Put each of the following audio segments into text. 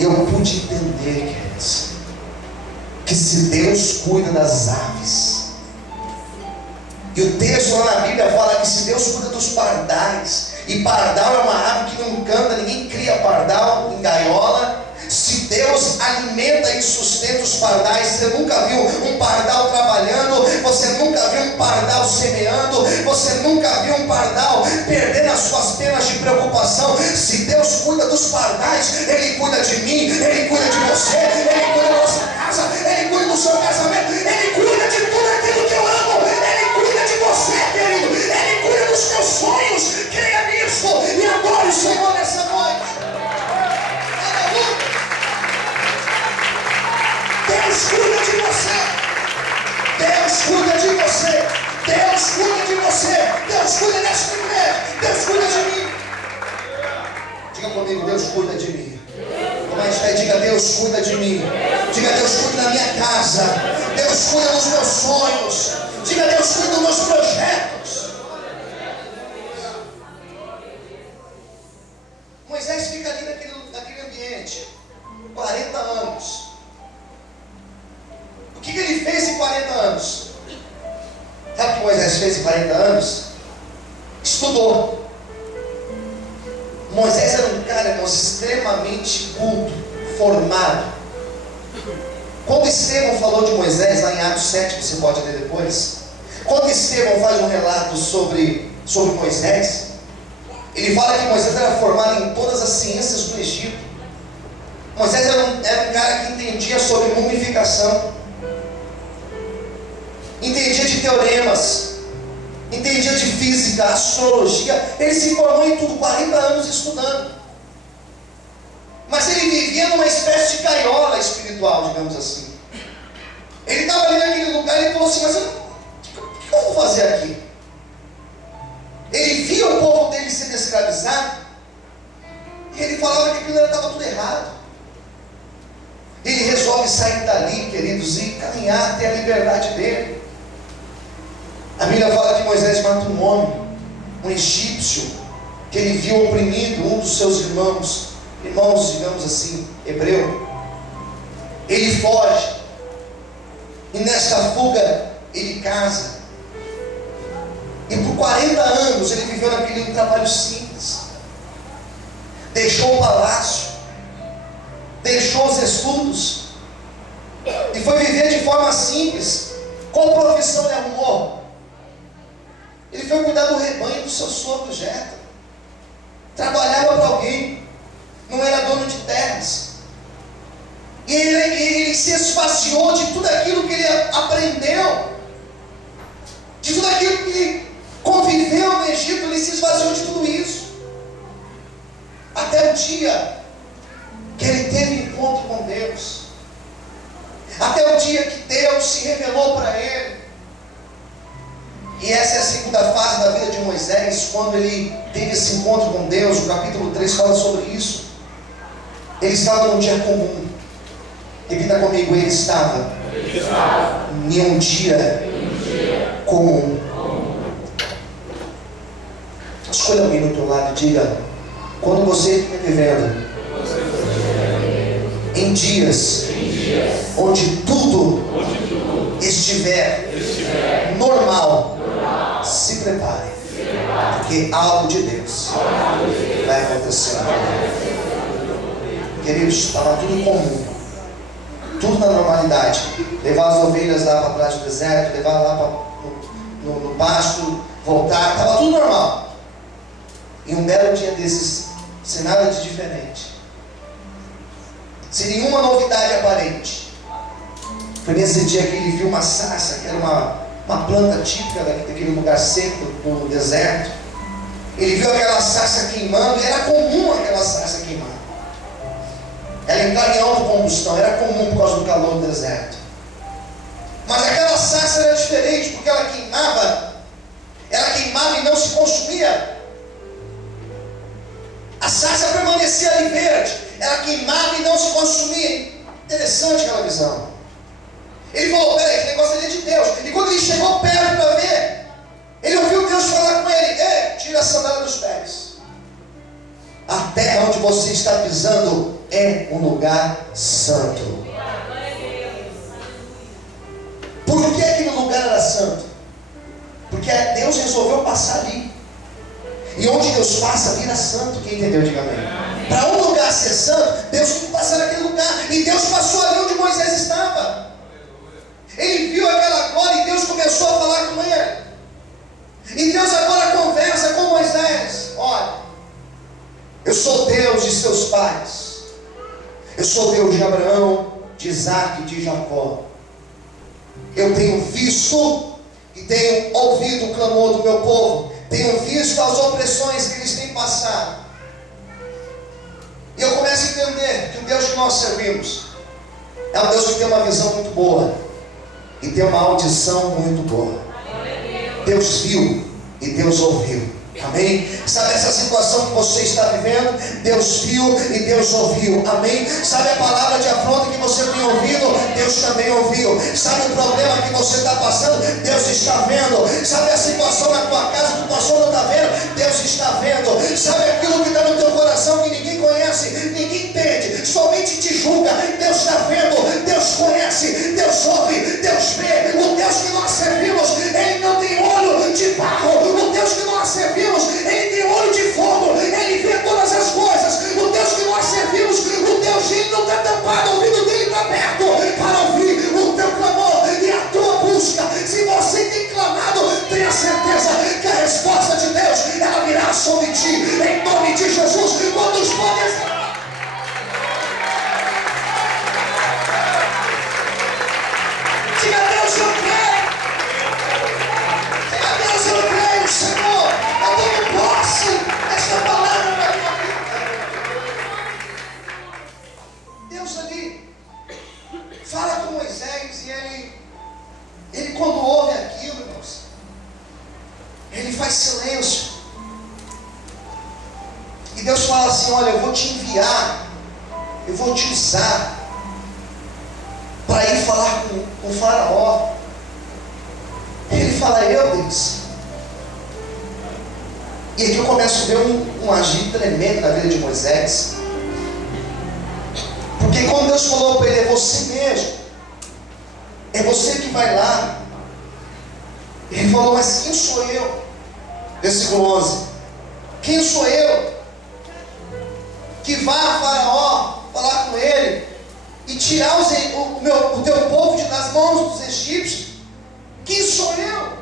E eu pude entender, queridos, que se Deus cuida das aves, e o texto lá na Bíblia fala que se Deus cuida dos pardais, e pardal é uma ave que não canta, ninguém cria pardal em gaiola. Se Deus alimenta e sustenta os pardais, você nunca viu um pardal trabalhando, você nunca viu um pardal semeando, você nunca viu um pardal perdendo as suas penas de preocupação. Se Deus cuida dos pardais, Ele cuida de mim, Ele cuida de você, Ele cuida da nossa casa, Ele cuida do seu casamento, Ele cuida de tudo aquilo que eu amo, Ele cuida de você, querido, Ele cuida dos teus sonhos. Creia nisso e adore o Senhor nessa noite. Deus cuida de você, Deus cuida de você, Deus cuida de você, Deus cuida dessa igreja, Deus cuida de mim. Diga comigo, Deus cuida de mim. Como a gente vai, diga, Deus cuida de mim. Diga, Deus cuida da minha casa, Deus cuida dos meus sonhos. Diga, Deus cuida dos meus projetos. Moisés fica ali naquele ambiente 40 anos. O que ele fez em 40 anos? Sabe o que Moisés fez em 40 anos? Estudou. Moisés era um cara, irmãos, extremamente culto, formado. Quando Estevão falou de Moisés, lá em Atos 7, você pode ler depois. Quando Estevão faz um relato sobre Moisés, ele fala que Moisés era formado em todas as ciências do Egito. Moisés era um cara que entendia sobre mumificação, entendia de teoremas, entendia de física, astrologia. Ele se formou em tudo, 40 anos estudando. Mas ele vivia numa espécie de gaiola espiritual, digamos assim. Ele estava ali naquele lugar e ele falou assim: mas o que eu vou fazer aqui? Ele via o povo dele sendo escravizado, e ele falava que aquilo estava tudo errado. Ele resolve sair dali, queridos, e caminhar até a liberdade dele. A Bíblia fala que Moisés mata um homem, um egípcio, que ele viu oprimindo um dos seus irmãos, digamos assim, hebreu. Ele foge, e nesta fuga ele casa. E por 40 anos ele viveu naquele trabalho simples. Deixou o palácio, deixou os estudos, e foi viver de forma simples. Qual profissão ele arrumou? Ele foi cuidar do rebanho do seu sogro Jetro. Trabalhava para alguém, não era dono de terras. E ele se esvaziou de tudo aquilo que ele aprendeu, de tudo aquilo que ele conviveu no Egito. Ele se esvaziou de tudo isso, até o dia que ele teve encontro com Deus, até o dia que Deus se revelou para ele. E essa é a segunda fase da vida de Moisés, quando ele teve esse encontro com Deus. O capítulo 3 fala sobre isso. Ele estava num dia comum. Repita comigo: ele estava em um dia comum. Escolha alguém do teu lado e diga: quando você estiver vivendo em dias onde tudo estiver normal, se prepare, porque algo de Deus vai acontecer. Queridos, estava tudo comum, tudo na normalidade. Levar as ovelhas lá para trás do deserto, levar lá no pasto, voltar, estava tudo normal. E um belo dia desses, sem nada de diferente, sem nenhuma novidade aparente, foi nesse dia que ele viu uma sarça, que era uma planta típica daquele lugar seco do deserto. Ele viu aquela sarça queimando, e era comum aquela sarça queimar. Ela entrava em autocombustão, era comum por causa do calor do deserto. Mas aquela sarça era diferente, porque ela queimava e não se consumia. A sarça permanecia ali verde, ela queimava e não se consumia. Interessante aquela visão. Ele falou: peraí, esse negócio ali é de Deus. E quando ele chegou perto para ver, ele ouviu Deus falar com ele: ei, tira a sandália dos pés. a terra onde você está pisando é um lugar santo. Por que aquele lugar era santo? Porque Deus resolveu passar ali. E onde Deus passa, vira santo. Quem entendeu, diga amém. Para um lugar ser santo, Deus tem que passar naquele lugar. E Deus passou ali onde Moisés estava. Ele viu aquela glória e Deus começou a falar com ele. E Deus agora conversa com Moisés. Olha, eu sou Deus de seus pais. Eu sou Deus de Abraão, de Isaac e de Jacó. Eu tenho visto e tenho ouvido o clamor do meu povo. Tenho visto as opressões que eles têm passado. E eu começo a entender que o Deus que nós servimos é um Deus que tem uma visão muito boa e tem uma audição muito boa. Deus viu e Deus ouviu. Amém? Sabe essa situação que você está vivendo? Deus viu e Deus ouviu. Amém? Sabe a palavra de afronta que você tem ouvido? Deus também ouviu. Sabe o problema que você está passando? Deus está vendo. Sabe a situação na tua casa que o pastor não está vendo? Deus está vendo. Sabe aquilo que está no teu coração que ninguém conhece, ninguém entende, somente te julga? Deus está vendo. Deus conhece, Deus ouve, Deus vê. O Deus que nós servimos, Ele não tem olho de barro. O Deus que nós servimos, Ele tem olho de fogo. Ele vê todas as coisas. O Deus que nós servimos, o Deus que Ele não está tampado, o ouvido dele está aberto para ouvir o teu clamor e a tua busca. Se você tem clamado, tenha certeza que a resposta de Deus, ela virá sobre ti, em nome de Jesus. Quando os poderes... Diga a Deus, eu creio. Diga a Deus, eu creio, Senhor. Eu tomo posse desta palavra na minha vida. Deus ali fala com Moisés e ele quando ouve aquilo, irmãos, ele faz silêncio. E Deus fala assim: olha, eu vou te enviar, eu vou te usar para ir falar com o faraó. Ele fala: eu, Deus. E aqui eu começo a ver um agir tremendo na vida de Moisés. Porque quando Deus falou para ele: é você mesmo, é você que vai lá. Ele falou: mas quem sou eu? Versículo 11: quem sou eu que vá a Faraó falar com ele e tirar o teu povo das mãos dos egípcios? Quem sou eu?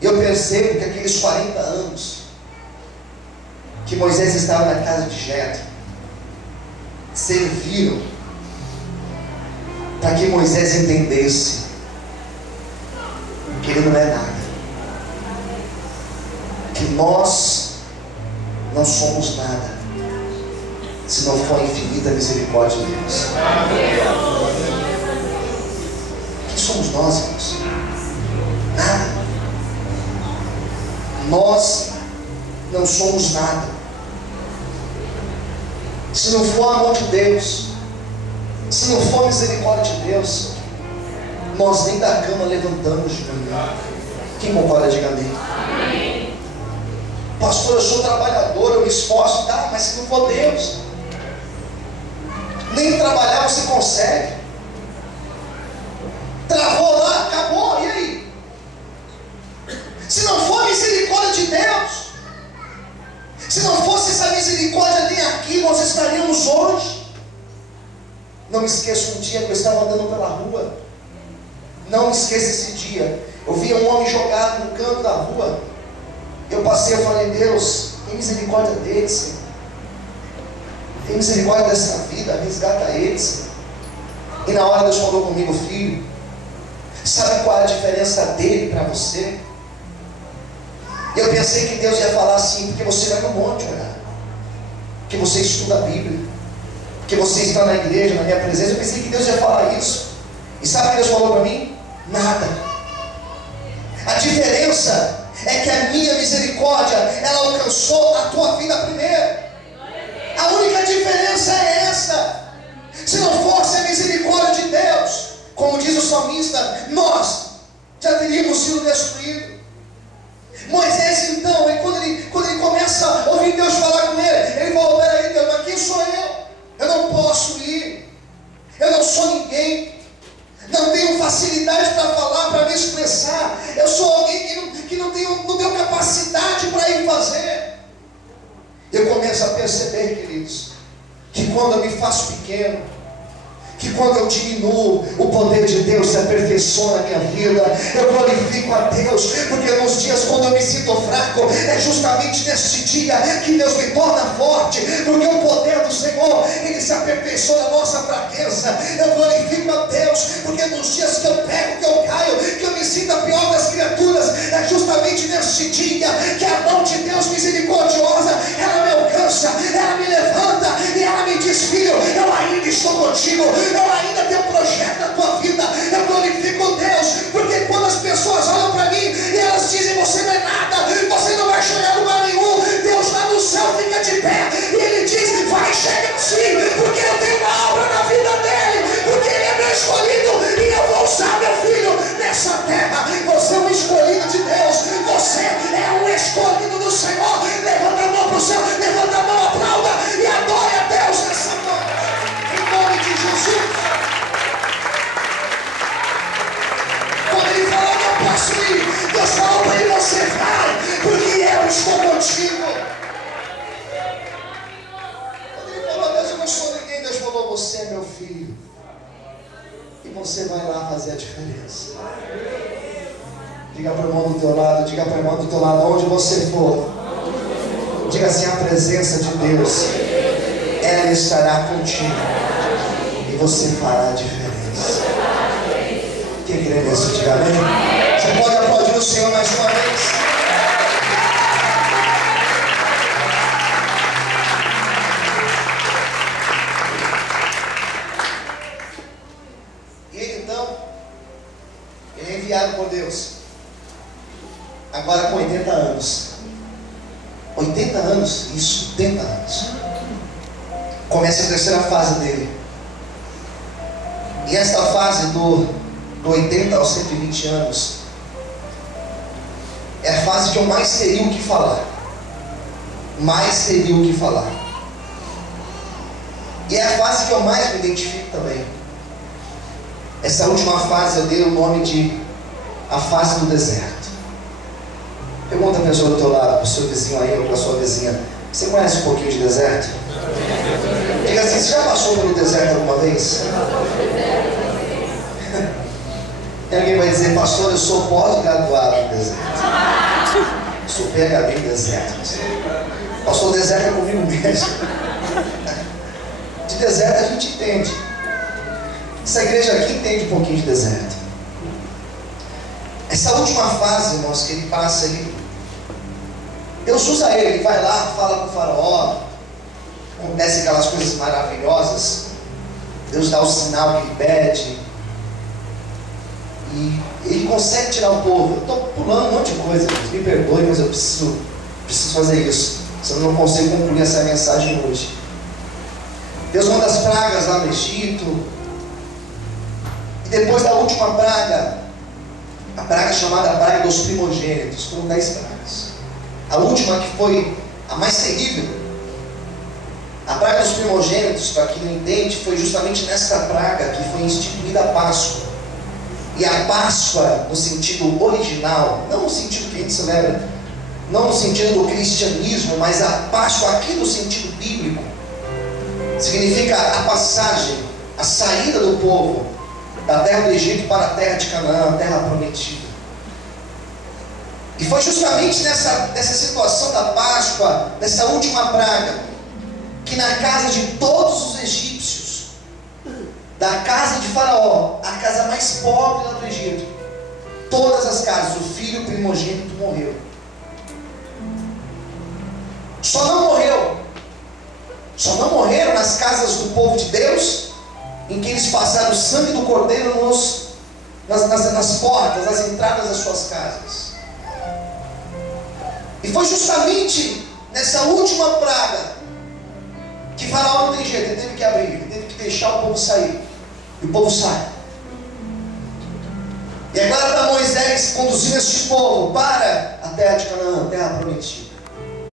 Eu percebo que aqueles 40 anos que Moisés estava na casa de Jetro serviram para que Moisés entendesse que ele não é nada, que nós não somos nada se não for a infinita misericórdia de Deus. Quem somos nós, irmãos? Nada. Nós não somos nada se não for a mão de Deus, se não for a misericórdia de Deus. Nós nem da cama levantamos de manhã. Quem concorda, diga amém. Pastor, eu sou trabalhador, eu me esforço e tal, mas se não for Deus, nem trabalhar você consegue. Travou lá, acabou, e aí? Se não for a misericórdia de Deus, se não fosse essa misericórdia até aqui, nós estaríamos hoje. Não me esqueço um dia que eu estava andando pela rua. Não me esqueça esse dia. Eu vi um homem jogado no canto da rua. Eu passei, eu falei: Deus, tem misericórdia dele, Senhor. Tem misericórdia dessa vida, resgata ele, Senhor. E na hora Deus falou comigo: filho, sabe qual é a diferença dele para você? Eu pensei que Deus ia falar assim: porque você vai no monte orar, porque você estuda a Bíblia, porque você está na igreja, na minha presença. Eu pensei que Deus ia falar isso. E sabe o que Deus falou para mim? Nada. A diferença é que a minha misericórdia, ela alcançou a tua vida primeiro. A única diferença é essa. Se não fosse a misericórdia de Deus, como diz o salmista, nós já teríamos sido destruídos. Moisés então, quando ele começa a ouvir Deus perceber, queridos, que quando eu me faço pequeno, que quando eu diminuo, o poder de Deus se aperfeiçoa na minha vida. Eu glorifico a Deus, porque nos dias quando eu me sinto fraco, é justamente neste dia que Deus me torna forte, porque o poder do Senhor, Ele se aperfeiçoa na nossa fraqueza. Eu glorifico a Deus, porque nos dias que eu pego, que eu caio, que eu me sinto a pior das criaturas, é justamente neste dia que a mão de Deus misericordiosa, ela me alcança, ela me levanta e ela me diz: filho, eu ainda estou contigo, eu ainda tenho um projeto na tua vida. Eu glorifico Deus, porque quando as pessoas olham para mim e elas dizem: você não é nada, você não vai chegar a lugar nenhum, Deus lá no céu fica de pé e Ele diz: vai chegar sim, porque eu tenho uma obra na vida dele, porque Ele é meu escolhido e eu vou usar meu filho nessa terra. Você é um escolhido de Deus, você é um escolhido do Senhor. Levanta a mão para o céu, levanta a mão, aplauda e adore a Deus nessa noite, em nome de Jesus. Quando Ele falou: não posso ir, Deus falou para ele: você vai, porque eu estou contigo. Quando Ele falou: Deus, eu não sou ninguém, Deus falou: você é meu filho, e você vai lá fazer a diferença. Diga para o irmão do teu lado, diga para o irmão do teu lado, onde você for, diga assim: a presença de Deus, ela estará contigo, e você fará a diferença. Quem crê nisso, diga amém. Você pode aplaudir o Senhor mais uma vez? E ele então, ele é enviado por Deus, agora com 80 anos. 80 anos, isso, 80 anos. Começa a terceira fase dele. E esta fase do 80 aos 120 anos é a fase que eu mais teria o que falar. Mais teria o que falar. E é a fase que eu mais me identifico também. Essa última fase eu dei o nome de a fase do deserto. Pergunta a pessoa do teu lado, para o seu vizinho aí ou para a sua vizinha: você conhece um pouquinho de deserto? Diga assim: você já passou pelo deserto alguma vez? E alguém vai dizer: pastor, eu sou pós-graduado em deserto, sou PhD em deserto. Pastor, deserto é comigo mesmo. De deserto a gente entende. Essa igreja aqui entende um pouquinho de deserto. Essa última fase, irmãos, que ele passa, Deus usa ele vai lá, fala com o faraó, acontece aquelas coisas maravilhosas, Deus dá o sinal que ele pede, e ele consegue tirar o povo. Eu estou pulando um monte de coisa, me perdoe, mas eu preciso fazer isso, senão eu não consigo concluir essa mensagem hoje. Deus manda as pragas lá no Egito, e depois da última praga, a praga chamada praga dos primogênitos, foram 10 pragas. A última, que foi a mais terrível, a praga dos primogênitos, para quem não entende, foi justamente nesta praga que foi instituída a Páscoa. E a Páscoa, no sentido original, não no sentido que a gente celebra, não no sentido do cristianismo, mas a Páscoa aqui no sentido bíblico, significa a passagem, a saída do povo da terra do Egito para a terra de Canaã, a terra prometida. E foi justamente nessa situação da Páscoa, nessa última praga, que na casa de todos os egípcios, da casa de Faraó, a casa mais pobre lá do Egito, todas as casas, o filho primogênito morreu. Só não morreram nas casas do povo de Deus, em que eles passaram o sangue do cordeiro nas portas, nas entradas das suas casas. E foi justamente nessa última praga que Faraó não tem jeito, ele teve que abrir, ele teve que deixar o povo sair. E o povo sai. E agora para Moisés conduzir este povo para a terra de Canaã, a terra prometida.